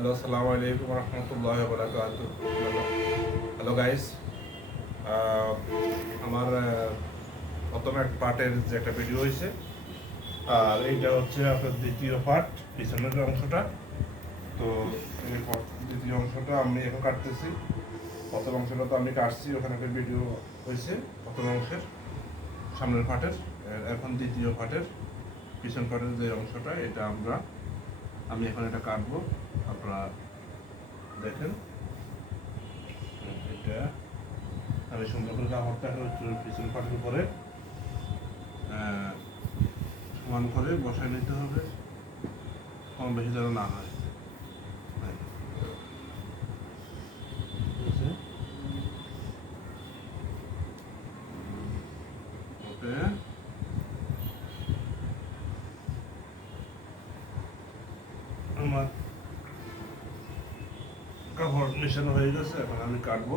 Hello, আসসালামু আলাইকুম রহমতুল্লাহি ওয়া বারাকাতুহু। হ্যালো গাইস, আমার প্রথম এক পার্টের যে একটা ভিডিও হয়েছে, আর এইটা হচ্ছে আপনার দ্বিতীয় পার্ট, পিছনের যে অংশটা। তো এই দ্বিতীয় অংশটা আমি এখন কাটতেছি। প্রথম অংশটা তো আমি কাটছি, ওখানে একটা ভিডিও হয়েছে প্রথম অংশের সামনের পার্টের। এখন দ্বিতীয় পার্টের পিছন পার্টের যে অংশটা, এটা আমি এখন এটা কাটবো, আপনারা দেখেন। এটা আমি সুন্দর করে কাপড়টা পিছন পাটের উপরে সমান করে বসায় নিতে হবে, কম বেশি যেন না হয়। ওকে, আমার কাপড় মেশানো হয়ে গেছে, এখন আমি কাটবো।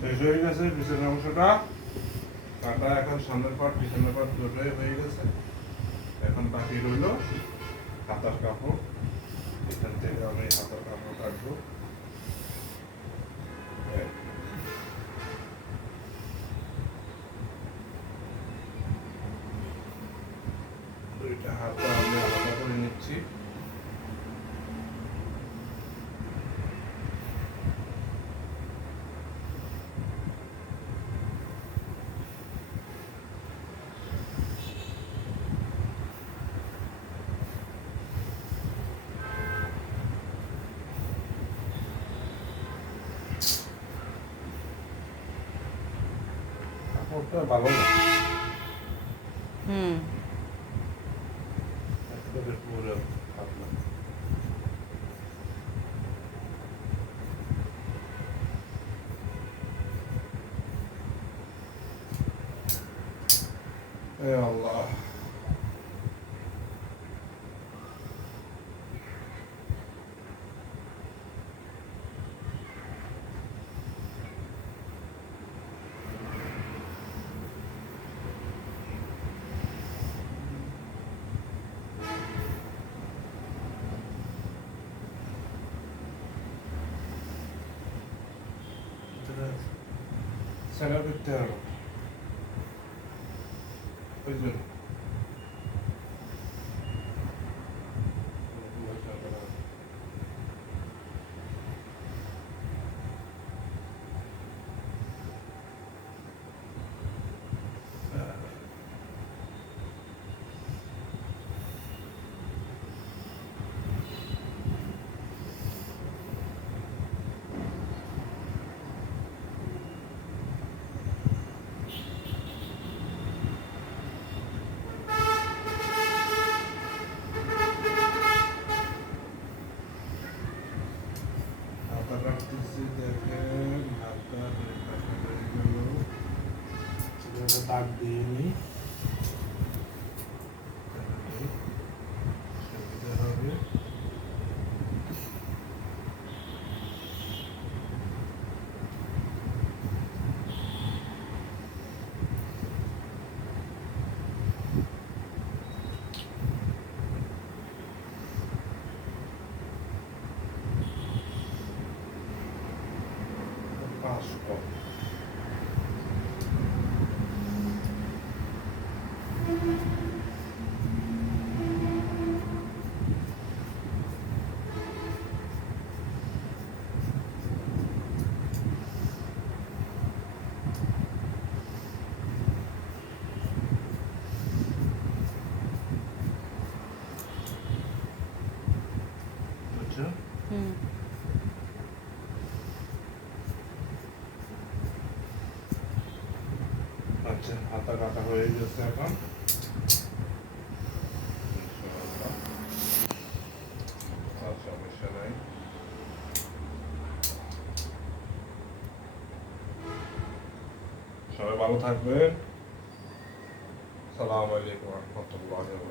শেষ হয়ে গেছে পিছনের অংশটা কাটা। এখন সামনের পাট পিছনের পাট দুটোই হয়ে গেছে। এখন বাকি রইল হাতার কাপড়। এখান থেকে আমি হাতার কাপড় কাটবো। দুইটা হাতা আমি আলাদা করে নিচ্ছি। কাপড়টা ভালো না, একেবারে পুরো পাতলা। এ আল্লাহ, সেটা করতে হবে ওই জন্য। হাতা কাটতেছি, দেখেন হাতা কাটা হয়ে গেল। দাগ দিয়ে নিই, সুবিধা হবে। মাস কম। বুঝছো? আচ্ছা, হাতা কাটা হয়ে গেছে এখন। আর সমস্যা নাই। সবাই ভালো থাকবেন। আসসালামু আলাইকুম ওয়া রাহমাতুল্লাহি ওয়া বারাকাতুহু।